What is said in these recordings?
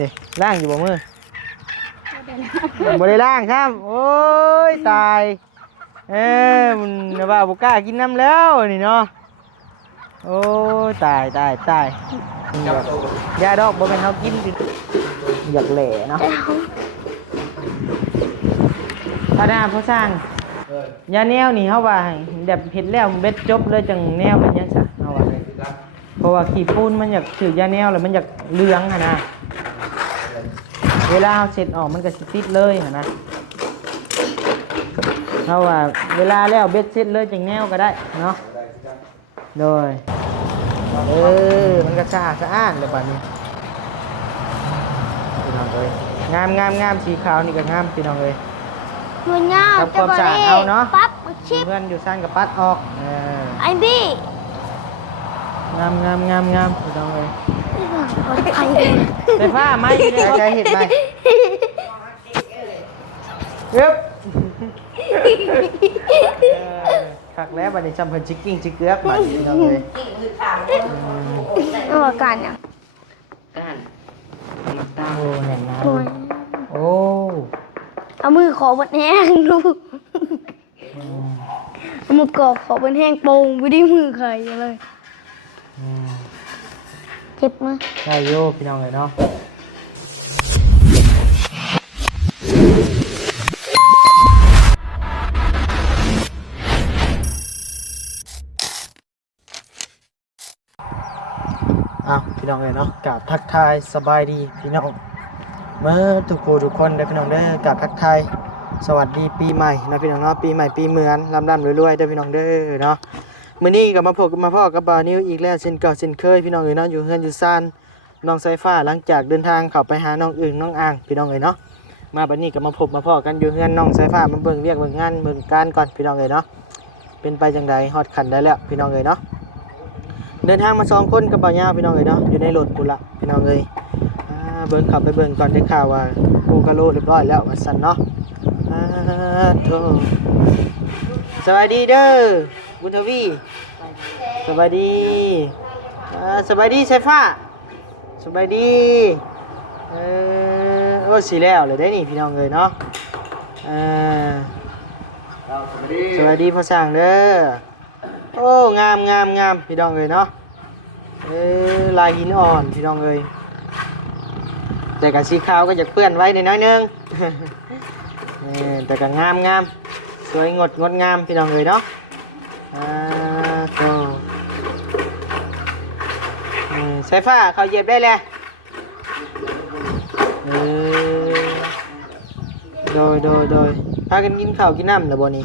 นี่ล่างอยู่บ่มือบ่ได้ล่างครับโอ้ยตายมันว่าบ่กล้ากินน้ำแล้วนี่เนาะโอ้ยตายยาดอกบ่แม่นเฮากินอยากแหล่เนาะถ้าหน้าเขาสร้างยาแนวนี่เฮาว่าแบบเฮ็ดแล้วเบ็ดจบเลยจังแนวเป็นจังซั่นเฮาว่าเพราะว่าขี้ปูนมันอยากถือยาแนวแล้วมันอยากเหลืองหั่นนะเวลาเสร็จออกมันก็สิติดเลยหั่นนะเฮาว่าเวลาแล้วเบ็ดเสร็จเลยจังแนวก็ได้เนาะโดยมันก็สะอาดเลยบัดนี้พี่น้องเอ้ยงามสีขาวนี่ก็งามพี่น้องเอ้ยมันยาวแต่บ่ได้เอาเนาะปั๊บชิปเพื่อนอยู่ซ่านกับปัดออกไอ้บี้งามพี่น้องเอ้ยไอ้ไฟฟ้าไหมใช้เห็ดไหมเอ๊บคักแล้วบัดนี้จำเพิ่นจิกกิ้งจิกเกือกบัดนี้พี่น้องเอ้ยเอาการเนี่ยการมาตาโอ้แน่นนะโอ้เอามือขอบนแห้งลูกเอามือกรอบขอบนแห้งโป่งไม่ได้มือใครเลยเจ็บมั้ยได้โยพี่น้องเลยเนาะพี่น้องเลยเนาะกราบทักทายสบายดีพี่น้องเมื่อทุกคนได้พี่น้องได้กราบทักทายสวัสดีปีใหม่นะพี่น้องเนาะปีใหม่ปีเหมือนร่ำรวยได้พี่น้องเด้อเนาะมื้อนี้ก็มาพบกับพ่อกับบาวนิวอีกแล้วเช่นเก่าเช่นเคยพี่น้องเอ๋ยเนาะอยู่เฮือนอยู่ซ่านน้องสายฟ้าหลังจากเดินทางเข้าไปหาน้องอึ่งน้องอ่างพี่น้องเอ๋ยเนาะมาบัดนี้ก็มาพบมาพ่อกันอยู่เฮือนน้องสายฟ้ามาเบิ่งเวียกเบิ่งงานเบิ่งการก่อนพี่น้องเอ๋ยเนาะเป็นไปจังไดฮอดขันได้แล้วพี่น้องเอ๋ยเนาะเดินทางมา2คนกับบ่าวยาวพี่น้องเอ๋ยเนาะอยู่ในรถพุ่นละพี่น้องเอ๋ยเบิ่งขับไปเบิ่งก่อนได้ข่าวว่าโอกะโลเรียบร้อยแล้วว่าซั่นเนาะโธ่สวัสดีเด้อบุญทวีสบายดีสบายดีใช่ฟ้าสบายดีโอ้สีแล้วเลยได้นี่พี่น้องเลยเนาะสบายดีพ่อสั่งเด้อโอ้งามพี่น้องเลยเนาะลายหินอ่อนพี่น้องเลยแต่กับสีขาวก็จะเปื้อนไว้ในน้อยนึงแต่กับงามสวยงดงามพี่น้องเลยเนาะใช้ฟ้าเขาเหยียบได้เลยโดยพากันกินข้าวกินน้ำแล้วบ่นี้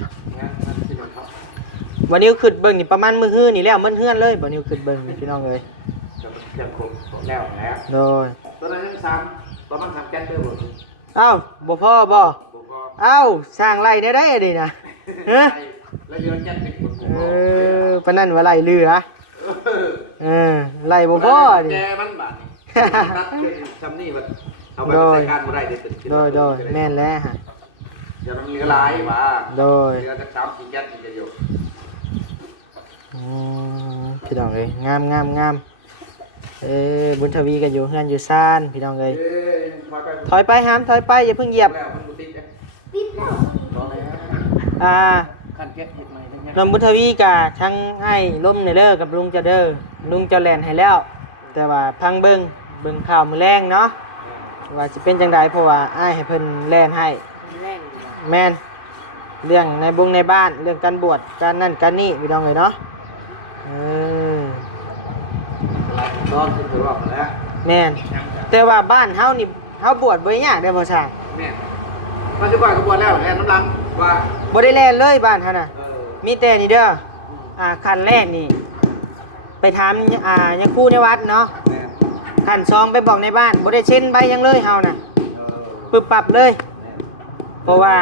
วันนี้ขึ้นเบิ่งนี่ประมาณมื้อฮื้อนี่แล้วมันเฮือนเลยบ่นี้ขึ้นเบิ่งพี่น้องเอ้ยแล้วโดยตอนนั้น3ประมาณ3แกนเด้อบ่เอ้าบ่พอบ่เอ้าสร้างไร่ได้ดินะแล้วเดือนแกนเป็นปานนั้นว่าไร่ลือฮะไล่บ่พอดิแกมันบาดตัดเป็นซำนี่บัดเอาไปใส่การบ่ได้เด้โดยแม่นแล้วฮะเดี๋ยวมันมีกระไรว่าโดยเดี๋ยวจะ3-4แกนจะอยู่พี่น้องเอ้ยงามบุญทวีก็อยู่เฮือนอยู่ซ่านพี่น้องเอ้ยถอยไปหามถอยไปอย่าเพิ่งเหยียบคันแกะเฮ็ดใหม่น้องบุญทวีกะทั้งให้ล้มในเด้อกับลุงจะเด้อลุงจะแล่นให้แล้วแต่ว่าพังเบิ่งข่าวมื้อแรงเนาะว่าสิเป็นจังไดเพราะว่าอ้ายให้เพิ่นแล่นให้แม่นเรื่องในบุงในบ้านเรื่องการบวชการนั่นการนี่พี่น้องเอ้ยเนาะนอนขึ้นไปรอบแล้วแม่นแต่ว่าบ้านเฮานี่เฮาบวชบ่ยากได้พ่อช่างแม่นปัจจุบันก็บวชแล้วแล่นน้ำลังว่าบ่ได้แล่นเลยบ้านเฮาน่ะมีแต่นี่เด้อขั้นแรกนี่ไปถามยังครูในวัดเนาะขั้น2ไปบอกในบ้านบ่ได้เซ็นใบยังเลยเฮาน่ะปึ๊บปับเลยเพราะว่า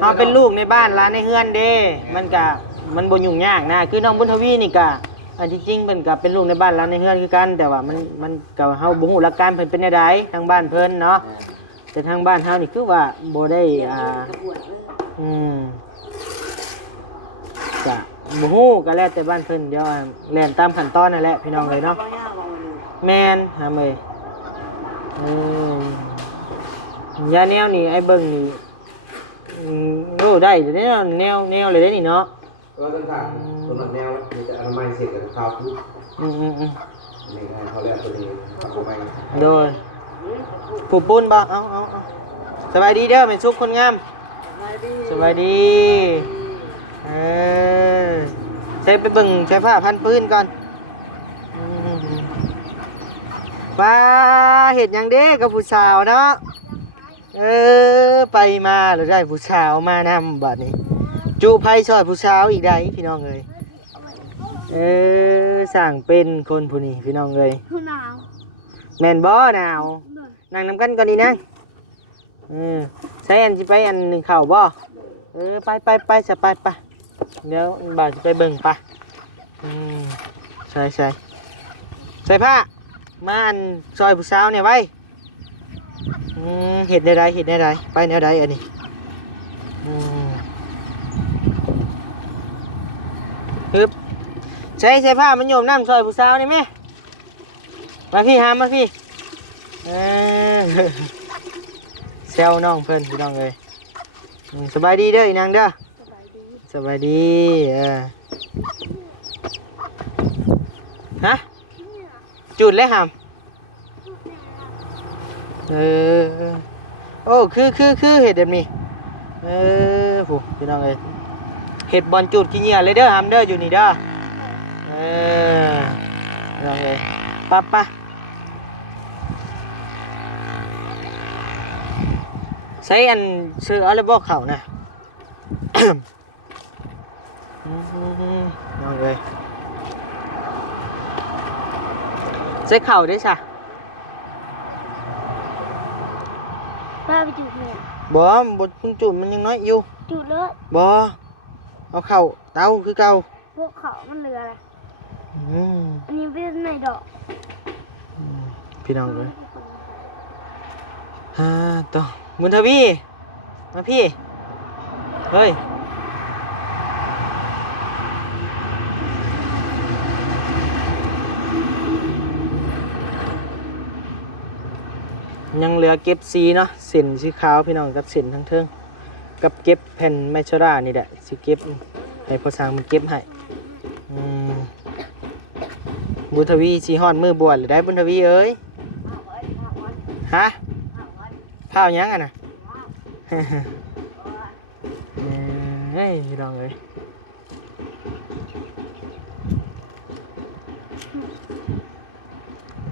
เฮาเป็นลูกในบ้านหลานในเฮือนเด้มันบ่ยุ่งยากนะคือน้องบุญทวีนี่ก็จริงๆเพิ่นก็เป็นลูกในบ้านหลานในเฮือนคือกันแต่ว่ามันก็เฮาบ่ฮู้หลักการเพิ่นเป็นจังได๋ทางบ้านเพิ่นเนาะแต่ทางบ้านเฮานี่คือว่าบ่ได้ก็บ่ฮู้ก็แล้วแต่บ้านเพิ่นเดี๋ยวแล่นตามขั้นตอนนั่นแหละพี่น้องเอ้ยเนาะแม่นหาเอ้ย ยาแนวนี่ไอ้เบิ่งนี่โอ้ได้เลยแนวเลยได้นี่เนาะ ก็ต้องถามตัวหนักแนวมันจะอนามัยเสร็จกับข้าวปุ๊บ นี่เขาเรียกตัวนี้ทำไป โดยปูปุ้นบ่เอาสบายดีเด้อเป็นซุกคนงามสบายดีใช้ไปเบิ่งใช้ผ้าพันปืนก่อนว่าเห็ดหยังเด้กับผู้สาวเนาะไปมาหรือได้ผู้สาวมานำบัดนี้จูไพ่ซอยผู้สาวอีกได้พี่น้องเอ้ยสั่งเป็นคนผู้นี้พี่น้องเอ้ย หนาว แม่นบ่หนาวนั่งนำกันก่อนดีนะใช้อันสิไปอันหนึ่งเข่าบ่ไปจะไปเดี๋ยวบ่าวจะไปเบิ่งปะใส่ผ้ามาอันซอยผู้สาวเนี่ยไว้เห็ดได้ไรไปแนวใดอันนี้ฮึบใส่ผ้ามันโยมน้ำซอยผู้สาวนี่ไหมมาพี่หามมาพี่เซลน้องเพิ่นพี่น้องเลยสบายดีเด้ออีนางเด้อสบายดีฮะจุดเลยหามโอ้คือเห็ดแบบนี้ผู้พี่น้องเลยเห็ดบอลจุดขี้เหนียวเลยเด้อหามเด้ออยู่นี่เด้อพี่น้องเลยปะใช้อันซื้ออะไรบอกเขานะน้องเลยใช้เข่าได้ใช่ ป้าไปจุดเนี่ย บ่บดพึ่งจุดมันยังน้อยอยู่ จุดเลย บ่เอาเข่าเต้าคือเก่า พวกเขามันเหลืออะไร อืม อันนี้เป็นในดอก พี่น้องเลยต่อมุนทวีมาพี่เฮ้ยยังเหลือเก็บสีเนาะเส้นสีขาวพี่น้องกับเส้นทั้งเทิงกับเก็บแผ่นไมโชรานี่แหละสิเก็บให้พอสร้างมันเก็บให้บุญทวีสีฮ้อนมือบวชหรือได้บุญทวีเอ้ยฮะข้าวยังอ่ะนะเฮ้ยพี่น้องเลย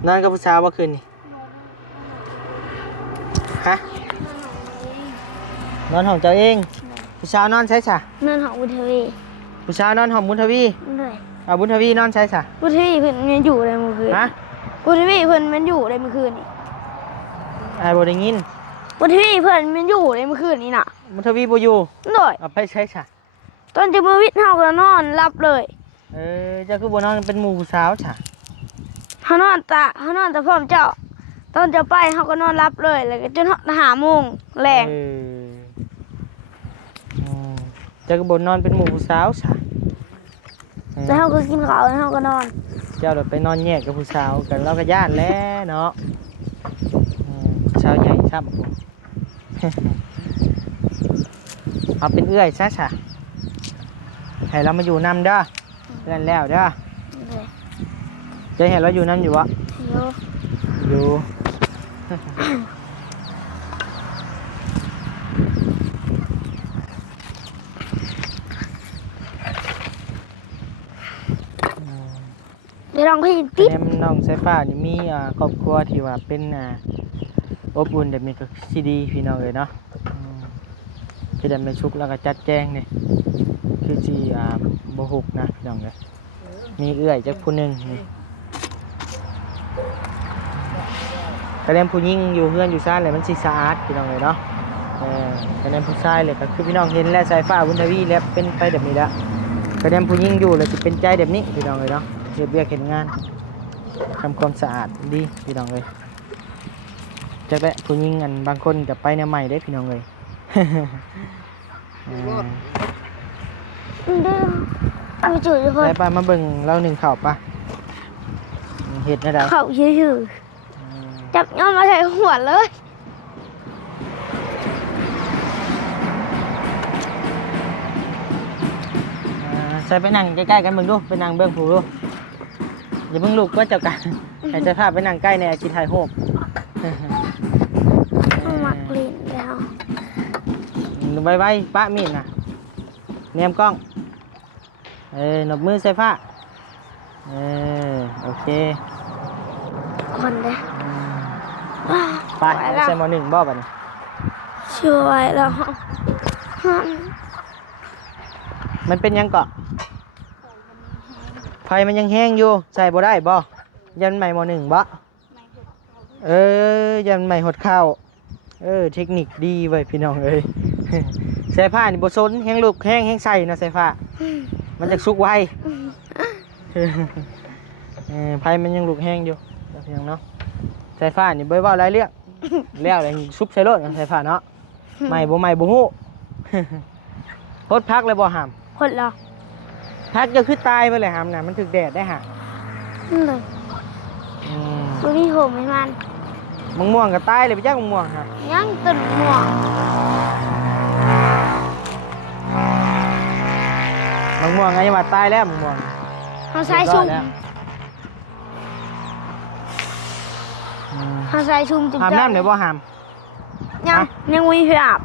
นอนกับผู้สาวเมื่อคืนนี่ฮะนอนห้องเจ้าเองผู้สาวนอนใช่จ้ะ นั่นของบุญทวี ผู้สาวนอนห้องบุญทวี เลย บุญทวีนอนใช่จ้ะ บุญทวีเพิ่นมันอยู่ในเมื่อคืน ฮะ บุญทวีเพิ่นมันอยู่ในเมื่อคืนนี่ ไอ้บ่ได้ยิน บุญทวีเพิ่นมันอยู่ในเมื่อคืนนี่น่ะ บุญทวีบ่อยู่ เลย เอาไปใช่จ้ะ ตอนจะมาวิทย์เฮาก็นอนรับเลย เจ้าคือบ่นอนเป็นหมู่ผู้สาวจ้ะ เฮานอนแต่พร้อมเจ้าตอนจะไปเฮาก็นอนรับเลยแล้วก็จน5 โมงแรง เจ้าคือบ่นอนเป็นหมู่ผู้สาวจ้ะ แล้วเฮาก็กินข้าวแล้วเฮาก็นอน เจ้าเดี๋ยวไปนอนแยกกับผู้สาวกันเราก็ย่านแล้วเนาะผู้สาวใหญ่ซ้ำ เอาเป็นเอื้อยซะจ้ะให้เรามาอยู่นำเด้อเพื่อนแล้วเด้อ เลย จะเห็นเราอยู่นำอยู่วะ เดี๋ยว อยู่ เดี๋ยวลองพี่ติ๊บ แม่น้องสายฟ้านี่มีครอบครัวที่ว่าเป็นอบอุ่นแบบนี้ก็สิดีพี่น้องเลยเนาะคือได้มาชุกแล้วก็จัดแจงนี่คือสิบ่ฮุกนะพี่น้องเลยมีเอื้อยจักผู้หนึงนี่กระเด็นผู้หญิงอยู่เฮือนอยู่ซ่านเลยมันสิสะอาดพี่น้องเลยเนาะกระเด็นผู้ชายเลยก็คือพี่น้องเห็นแล้วสายฟ้าบุญทวีแล้วเป็นไปแบบนี้แล้วกระเด็นผู้หญิงอยู่เลยสิเป็นใจแบบนี้พี่น้องเลยเนาะเฮ็ดเวียกเฮ็ดงานทำความสะอาดดีพี่น้องเลยจะได้ผู้หญิงอันบางคนจะไปแนวใหม่ได้พี่น้องเลย เดี๋ยวเอาจุดเพิ่น ได้ปมาเบิ่งเราหนึ่งข่าวปะเห็ดนะดาว เขาชื่อๆ จับย่อมมาใส่หัวเลย ใส่ไปนั่งใกล้ๆกันเบิ่งดูไปนั่งเบิ่งผู้ดูอย่าเพิ่งลุกว่าเจ้ากันให้ใส่ผ้าไปนั่งใกล้ในอาชีพไทยโฮม มักลิ้นแล้ว ไว้ป้ามีดนะเนียมกล้องหนบมือใส่ผ้าโอเค คนเด้ ไปใส่หมอหนึ่งบ่บัดนี้ ช่วยแล้ว มันเป็นยังเกาะไฟมันยังแห้งอยู่ใส่บ่ได้บ่ยันใหม่หมอหนึ่งบ่ยันใหม่หดข้าวเทคนิคดีไว้พี่น้องเอ้ย ใส่ผ้านี่บ่ซนแห้งลูกแห้งใส่นะใส่ผ้ามันจะสุกไว ไฟมันยังลูกแห้งอยู่พี่น้องเนาะใส่ผ้านี่บ่เว้าหลายเรื่องแล้วเลยซุปใส่รถใส่ผ้าเนาะใหม่บ่ฮู้ พดพักเลยบ่หาม คนเหรอ พักจะคือตายไปเลยหามน่ะมันถึกแดดได้ฮะ เลยกูมีผมให้มัน มะม่วงก็ตายเลยไปจักมะม่วงฮะ ยังตื่นหมวก มะม่วงไงมาตายแล้วมะม่วง เขาใส่ชุ่มเขาใส่ชุ่มจุ๊บ หามน้ำเดี๋ยวบ่หาม ยังมีเหือบ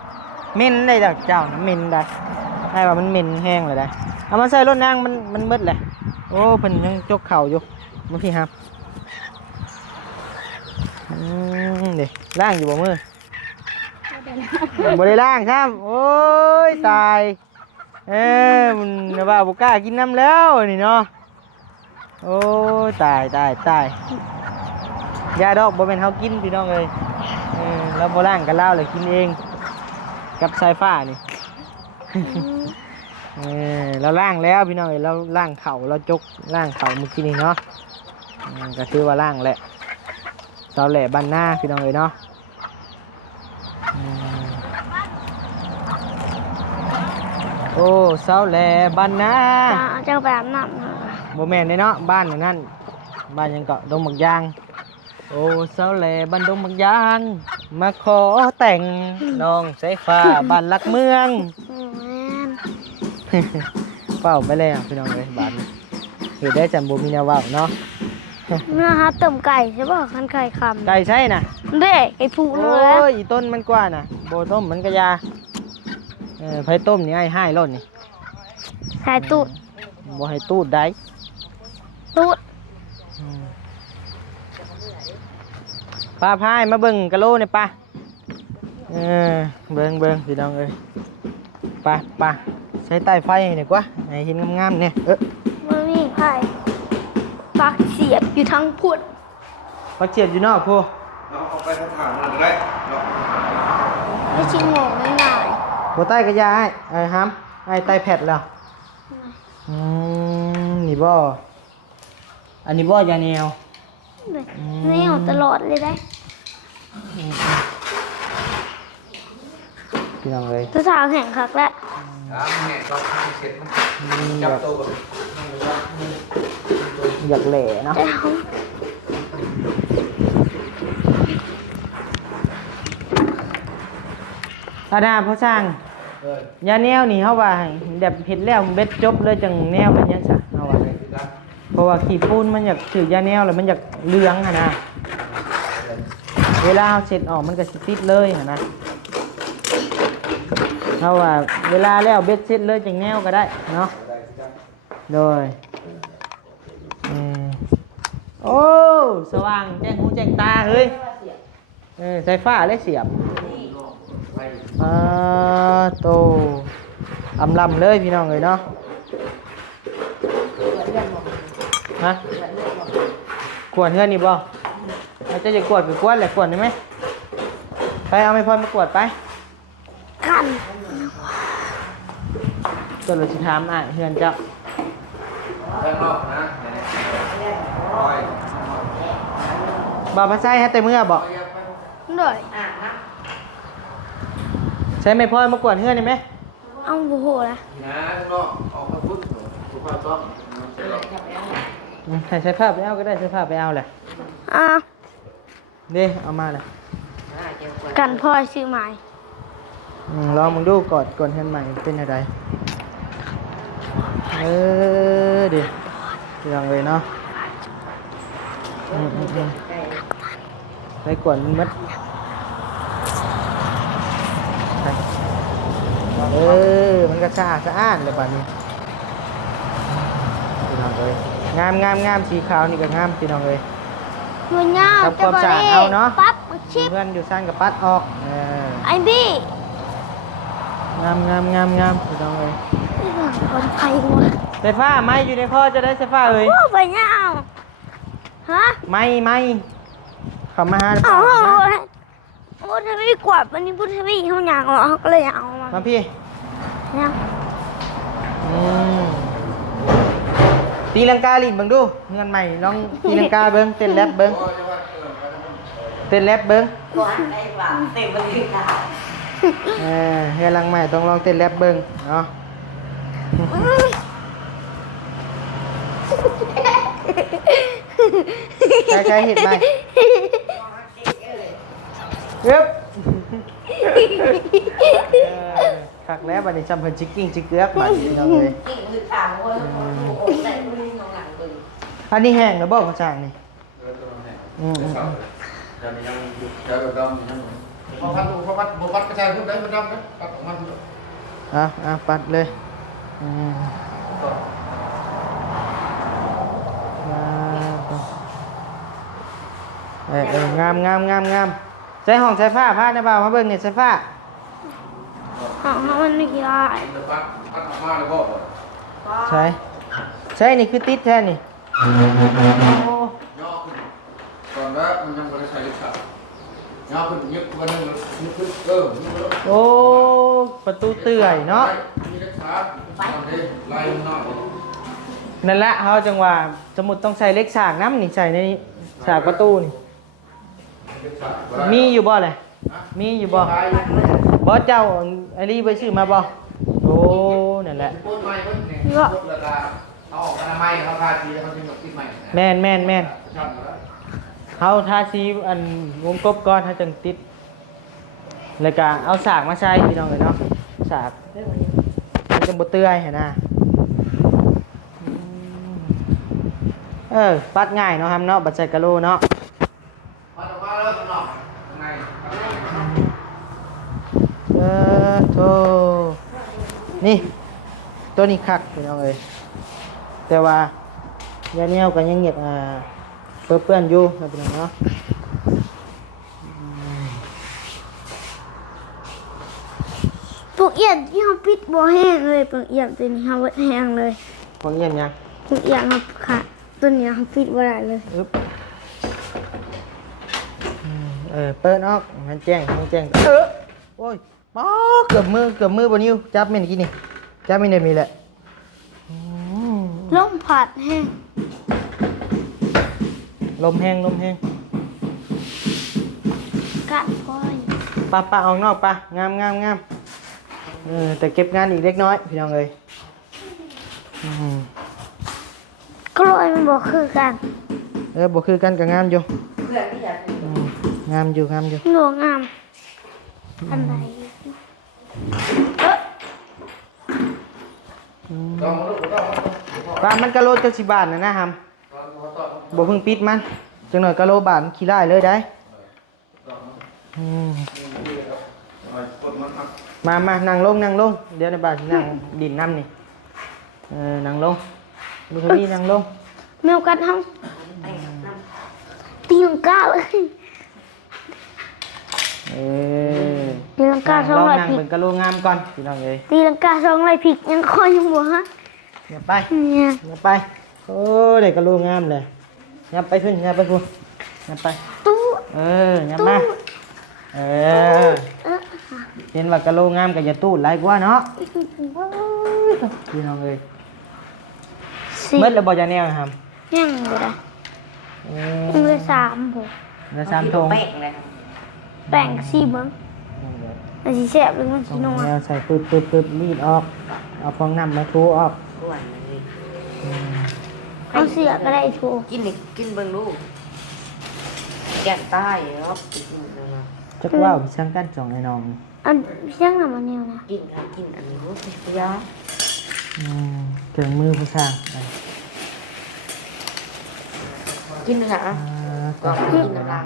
เหม็นได้จากเจ้านะเหม็นได้ให้ว่ามันเหม็นแห้งเลยได้เอามาใส่รถนางมันมืดเลยโอ้เพิ่นยังจกเข่าอยู่มาพี่ครับเดี๋ยวล่างอยู่บ่มือบ่ได้ล่างครับโอ้ยตายมันว่าบ่กล้ากินน้ำแล้วนี่เนาะโอ้ยตายยาดอกบ่เป็นเฮากินพี่น้องเอ้ยแล้วบ่ล่างกันเล่าเลยกินเองกับสายฟ้านี่ เราล่างแล้วพี่น้องเอ้ยเราล่างเข่าเราจกล่างเข่าเมื่อกี้นี่เนาะก็ถือว่าล่างแหละเสาแหล่บ้านหน้าพี่น้องเอ้ยเนาะโอ้เสาแหล่บ้านหน้า เจ้าแบบนั้น โมแมนเนาะบ้านนั่นบ้านยังเกาะดงบักยางโอ้เสาแหล่บ้านดงบักยางมาขอแต่งน้องสายฟ้าบ้านรักเมืองเป่าไปแล้วพี่น้องเลยบ้านเห็นได้จำบ่มีแนวว่าวเนาะ นะครับต้มไก่ใช่ป่ะคันไก่คำ ไก่ใช่น่ะ เด็กไก่ผู โอ เลย ้ยอีต้นมันกว่าน่ะโบต้มมันก็ยาไผต้มนี่ไอ้ให้ร่นนี่ ใส่ตูด บ่ให้ตูดได้ ตูด ป้าพายมาเบิ่งกะโหลนี่ป้าเบิ่งพี่น้องเอ้ยป้าใช้ใต้ไฟนี่กว่าให้เห็นงามๆเนี่ยมันมีไผ่ปักเสียบอยู่ทั้งพุด ปักเจียบอยู่นอกพู เราเอาไปทางนั่นเลยเนาะ ไม่ชิงโง่ง่าย บ่ใต้กระยาไอ้ห้ามไอ้ใต้แผ่นแล้วนี่บ่อันนี้บ่ยาแนว ๆนี่เอาตลอดเลยได้ พี่น้องเอ้ย ตัวสาวแข่งคักแล้ว แม่ก็ทำเสร็จมันจับตัวก่อน อยากแหล่เนาะ แต่เขา อาดาพ่อสร้างยาแนวนี่เฮาว่าแบบเฮ็ดแล้วเบ็ดจบเลยจังแนวมันยังซะเฮาว่าเพราะว่าขี้ปูนมันอยากถือยาแนวแล้วมันอยากเหลืองหั่นนะเวลาเฮาเสร็จออกมันก็สิติดเลยหั่นนะเฮาว่าเวลาแล้วเบ็ดเสร็จเลยจังแนวก็ได้เนาะโดยโอ้สว่างแจ้งหูแจ้งตาเฮ้ยสายฟ้าเลยเสียบโตอำลำเลยพี่น้องเลยเนาะฮะกวดเฮือนนี่บ่เราจะกวดไปกวดแหละกวดได้ไหมไปเอาไม่พอมากวดไป กัน ตัวเราสิถามเฮือนเจ้า ด้านนอกนะรอย บ่าวพระไส้ฮะแต่เมื่อบ่ ด้วย ใช้ไม่พอมากวดเฮือนได้ไหม เอาบุโหนะ นะด้านนอกออกมาพุทธสุภาพต้อง ใส่ผ้าไปเอาก็ได้ใส่ผ้าไปเอาแหละ นี่เอามาเลย กันพ่อยซื้อใหม่ ลองมึงดูกอดก่อนเห็นใหม่เป็นอะไรดิยังเลยเนาะไปกวนมันมัดมันก็สะอาดเลยป่านนี้พี่น้องเลยงามสีขาวนี่ก็งามพี่น้องเลย มันยาว ทำความสะอาดเอาเนาะ ปั๊บชิป เพื่อนอยู่สั้นกับปัดออก ไอ้บี้ งามพี่น้องเลย นี่ก็คนไทยหมด ไฟฟ้าไม้อยู่ในพ่อจะได้ไฟฟ้าเอ้ย โอ้ไปยาวฮะ ไม่เขามาหา เอาโอ้ถ้าไม่กวาดวันนี้พูดถ้าไม่เขาอยากเอาเขาก็เลยเอามา พี่ เนี่ย ตีลังกาลินเบิ่งดูเงินใหม่น้องตีลังกาเบิ่งเต้นแรปเบิ่งเต้นแรปเบิ่งเฮือลังใหม่ต้องลองเต้นแรปเบิ่งเนาะใครเห็นไหมเอ๊บคักแล้วบัดนี้จำเพิ่นจิกกิ้งจิกเกือกบัดนี้น้องเอ้ยอันนี้แห้งแล้วบ่กระจ่างนี่พอพัดกระจายพุ่งได้มันดำนะปัดออกมาปัดเลยงามใช้ห้องใช้ผ้าในบ่าวมาเบิ่งเนี่ยใช้ผ้ามันไม่กี่ได้ ปัดออกมาแล้วก็ ใช่นี่คือติดแท้นี่ย่อขึ้นก่อนว่ามันยังไม่ได้ใช้ลิฟต์ย่อขึ้นยึดวันนึงยึดขึ้นโอ้ประตูเตื่อยเนาะมีเล็กชาร์จตอนนี้ไล่หน่อยนั่นแหละเขาจังว่าสมุดต้องใส่เล็กฉากน้ำนี่ใส่ในฉากประตูนี่มีอยู่บ่เลยมีอยู่บ่บ่เจ้าไอ้รีไปซื้อมาบ่โอ้นั่นแหละ พูดใหม่เพิ่งเนี่ยพูดแล้วก็เอาออกอนามัยเขาทาสีเขาจะหมดที่ใหม่แม่นเขาทาสีอันวงกบก้อนเขาจังติดแล้วก็เอาสากมาใช้พี่น้องเลยเนาะสากมันจะบ่เตื้อยเห็นนะปัดง่ายเนาะครับเนาะบัดใส่กะโลเนาะปัดออกมาแล้วข้างนอกข้างในโธ่นี่ตัวนี้คักพี่น้องเอ้ยแต่ว่ายาแนวก็ยังเงียบเปื้อนอยู่นะพี่น้องเนาะปลูกเอี่ยมที่เขาปิดบ่แห้งเลยปลูกเอี่ยมตัวนี้เขาแห้งเลย พวกเยี่ยมยัง ปลูกเอี่ยมเขาค่ะตัวนี้เขาปิดบ่ได้เลยเปิดออกมันแจ้งโอ้ยป๊อกเกือบมือบนนิ้วจับเม่นกี้นี่จับไม่ได้มีแหละลมผัดแห้งลมแห้งกัดพ่อยปะออกนอกปะงามแต่เก็บงานอีกเล็กน้อยพี่น้องเอ้ยกล้วยมันบอกคือกันบอกคือกันกับงามอยู่งามอยู่หนูงามอันไหนบ้านมันกะโลจะ10 บาทนะครับบ่เพิ่งปิดมันจังหน่อยกะโลบาทขี้ได้เลยได้มานั่งลงเดี๋ยวในบ้านนั่งดินน้ำนี่นั่งลงบุทวีนั่งลงแมวกัดห้องตีลังกาเลยตีลังกา200นั่งเป็นกะโลงามก่อนพี่น้องเอ้ยตีลังกา200ผิกยังคอยอยู่บ่ฮะอย่าไปโอ้เด็กกะโลงามเลยอย่าไปขึ้นอย่าไปพุ่นอย่าไปตู้อย่ามาเห็นว่ากะโลงามก็อย่าตู้หลายกว่าเนาะพี่น้องเอ้ยเมื่อแล้วบ่จะแนวครับยังบ่ได้เลย3บ่เลย3 ทงแป้งสิเบิ่งมันสิแซ่บหรือมันสินัวแล้วใส่ปึ๊บรีดออกเอาฟองน้ำมาถูออกเอาเสือก็ได้ถูกินเบิ่งลูก แก่นใต้เนาะ จักว่าวช่างกันจ่องไอ้น้อง อันเสียงน่ะมันแนวนะ กินค่ะกินอันนี้รู้สึกยา เครื่องมือผู้สร้าง กินค่ะก็กินน้ำลาย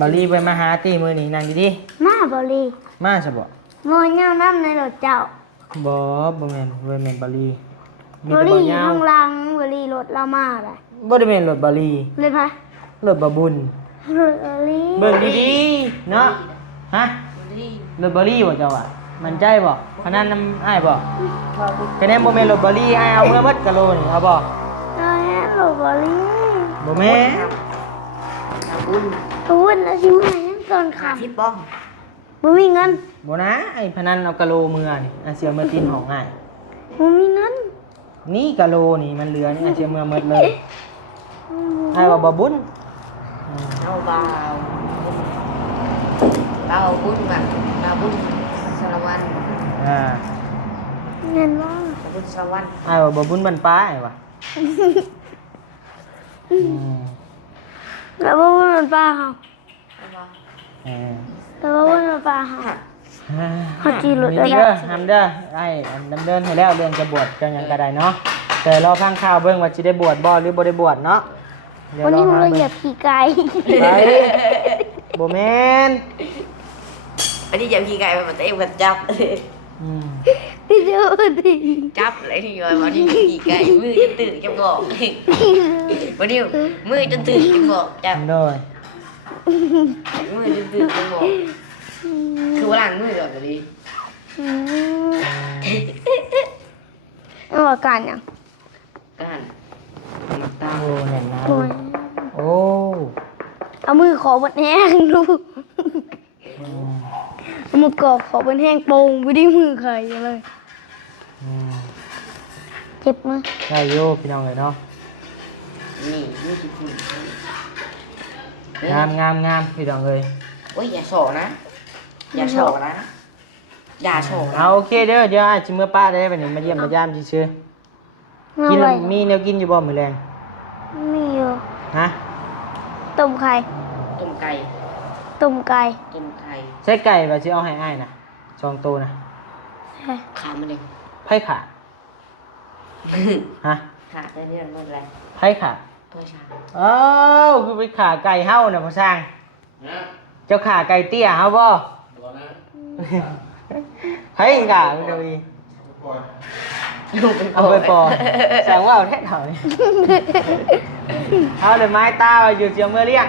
บาลีไปมาหาตีมือนี่นั่งดี มาบ่ลี ๆมาซะบ่ มอเงาน้ำในรถเจ้า บ่แม่นบาลีมี บ่ แต่ ลี บ่ยาว ข้างหลังบ่ลีรถเรามาได้ บ่ได้แม่นรถบาลี เลยพะ รถบาบุญ รถบ่ลี เบิ่งดีๆเนาะฮะรถบาลีบ่เจ้าอ่ะมั่นใจบ่พนันน้ำอ้ายบ่คะแนนบ่แม่นรถบาลีอ้ายเอาเมื่อหมดกะโลนี่เอาบ่ เอาแฮะรถบ่ลี บ่แม่น อุ่น อุ้นแล้วสิมาหยังตอน ขา ค่ำ ที่ป้อง บ่มีเงิน บ่นะไอ้พนันเอากะโลเมื่อนี่อาเสียเมื่อตีนของอ้าย บ่มีเงิน นี่กะโลนี่มันเหลือนี่อาเสียเมื่อหมดเลยอ้ายว่าบ่บุญ เอาเบาเบาบุญแบบเบาบุญสารวัตร อ่า เงินบ่ เบาบุญสารวัตร อ้ายว่าบ่บุญบรรปลายว่ะอืม แล้วบ่ว่ามันปลาเฮา เอาเบา เออ แล้วบ่ว่ามันปลาเฮา เฮาจีรถ นี่ ได้ เด้อทำเด้อไอ้อันดำเนินให้แล้วเรื่องจะบวชกันหยังก็ได้เนาะแต่รอฟังข่าวเบิ่งว่าสิได้บวชบ่หรือบ่ได้บวชเนาะเดี๋ยว วัน รอ นี้มัน หา เลย เบิ่ เหยีย ง บขี้ไก่ ไปบ่แม่น อันนี้จะขี่ไก่ไปมันเองมันจับ อืม ที่เจอดิ จับอะไรที่ย้อยวันนี้ขี่ไก่มือจะตื่นจะบอกวันนี้มือจะตื่นจะบอกจับ โดย มือจะตื่นจะบอกคือว่าหลังมือแบบนี้ อืมเอาอาการยัง กันมาตา โอ้แน่นหนา โอ้ย โอ้ เอามือขอบนแห้งดู อืม เอามือกรอกขอบนแห้งโป่งไปที่มือใครเลย อืม เจ็บมือ ได้โยพี่น้องเลยเนาะ นี่นี่คือคุณ งามพี่น้องเลย โอ้ยอย่าโฉนะอย่าโฉนะอย่าโฉ เอาโอเคเด้อเดี๋ยวอาจสิมื้อป้าได้บัดนี้มาเยี่ยมมายามซื่อ มา ๆกิน ไว้ มีแนวกินอยู่บ่มื้อแรง มีอยู่ ฮะ ต้มไข่ ต้มไก่ ต้มไก่ ต้มไข่ ใส่ไก่ว่าสิเอาให้อ้ายน่ะ2ตัวน่ะ ขามันเลย ไผขาฮะ ขาได้เรื่องมันอะไร ไผขา ตัวช้าง อ้าวคือไปขาไก่เฮาน่ะพ่อสร้าง เจ้าขาไก่เตี้ยเฮาบ่ไผขามันเดี๋ยวนี้เอาไปปอกแสดงว่าเอาแท้เท่านี่เอาเลยไม้ตาไว้อยู่เสียงมื้อเรียก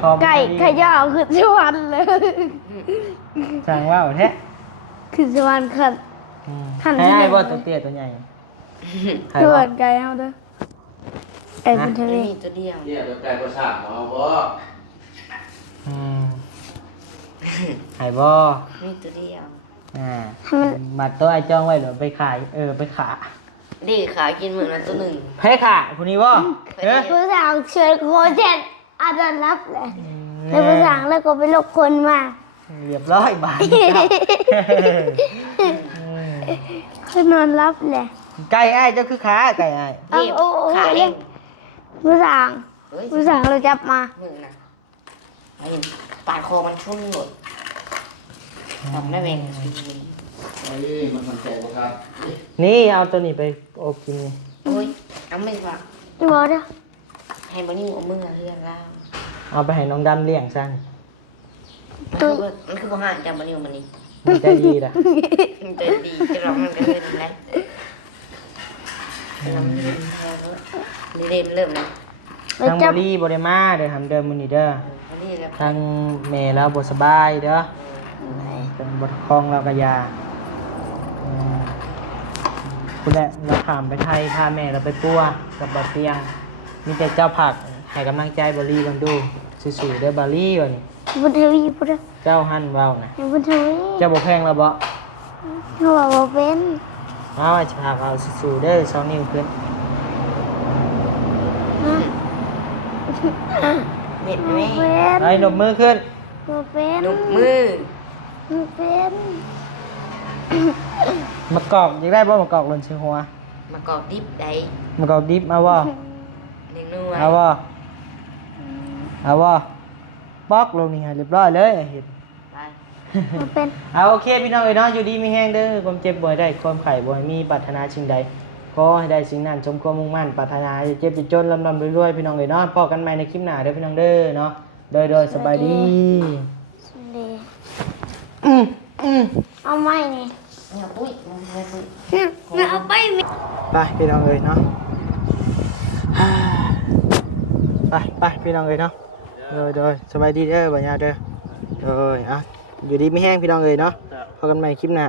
ขอบคุณ ไก่ ดี ขยาวคือสวรรค์เลย สั่งว่าเอาแท้ คือสวรรค์ขัน ขั้นที่ ให้ หนึ่ง บ่ตัวเตี้ยตัวใหญ่ให้ สว บ่ รรค์ไก่เอาเด้อไก่เป็นทะเล นี่ตัวเดียว เนี่ยตัวไก่ประสาทเอาบ่ อืมให้บ่ นี่ตัวเดียว บัตรตัวไอ้จ้องไว้เหรอไปขายไปขา ดีขากินเหมือนมันตัวหนึ่ง ไผขาผู้นี้บ่เอ้อ ผู้สาวเชิญโคเจ็ดอาจารย์รับเลยแล้วผู้สาวแล้วก็ไปลกคนมา เรียบร้อยบาท คือนอนรับเลย ไก่อ้ายเจ้าคือขาไก่อ้าย นี่ขาเอง ผู้สาว เฮ้ย ผู้สาวเราจับมา มือนะไอ้ปาดคอมันชุ่มหมดทำได้เอง ไอ้มันแก่บ่ครับ นี่เอาตัวนี้ไปโอบกินนี่ โอ้ยเอาไม่ฝาก อีบอกเด้อ ให้มันนี่เอามือเรียกแล้ว เอาไปให้น้องดำเลี้ยงซะนี่ มันคือบ่ห่างจากมันนี่มันนี่ มันใจดีล่ะ มันจะดีจะร้องมันก็เริ่มแล้วเราเริ่มเริ่มแล้ว เรา ทาง จั บบ รี่บ่ได้มาเด้อทำเดิมมื้อนี้เด้อ วันนี้แล้ว ทางแม่เราบ่สบายเด้อเป็นบ่คล่องเราก็ยาคุณแหละเราถามไปไทยพาแม่เราไปปัวกับบ่เตียงมีแต่เจ้าผักให้กำลังใจบรี่กันดูสู้ๆเด้อบรี่ว่านี่ บนทวีพูดเด้อ เจ้าหั่นเว้านะ บนทวี เจ้าบ่แพงแล้วบ่ เขาบอกว่าเป็น มาว่าจะพาเอาสู้ๆเด้อ2นิ้วขึ้น เด็ด บ่ ไหม เป็น ไปนบมือขึ้น บ่เป็น นุกมือ บ่เป็น มะกอกอยากได้บ่มะกอกหล่นใส่หัว มากอกดิบได้ มะกอกดิบเอาบ่ เลี้ยงนัว เอาบ่ เอาบ่บล็อกลงนี่ให้เรียบร้อยเลยเห็น ไป มันเป็น เอาโอเคพี่น้องเอ้ยเนาะอยู่ดีมีแห้งเด้อความเจ็บบ่ให้ได้ความไข้บ่ให้มีปรารถนาสิ่งใดขอให้ได้สิ่งนั้นสมความมุ่งมั่นปรารถนาอย่าเจ็บอย่าจนร่ำรวยๆพี่น้องเอ้ยเนาะพบกันใหม่ในคลิปหน้าเด้อพี่น้องเด้อเนาะโดยสบายดี ดี อืม เอาไม้นี่ เนี่ยปุ้ยเนี่ยปุ้ย เอาไปมี ไปพี่น้องเอ้ยเนาะไปพี่น้องเอ้ยเนาะโดยสบายดีเด้อบ่ยาวเด้อโดยอ่ะอยู่ดีมีแห้งพี่น้องเอ้ยเนาะพบกันใหม่คลิปหน้า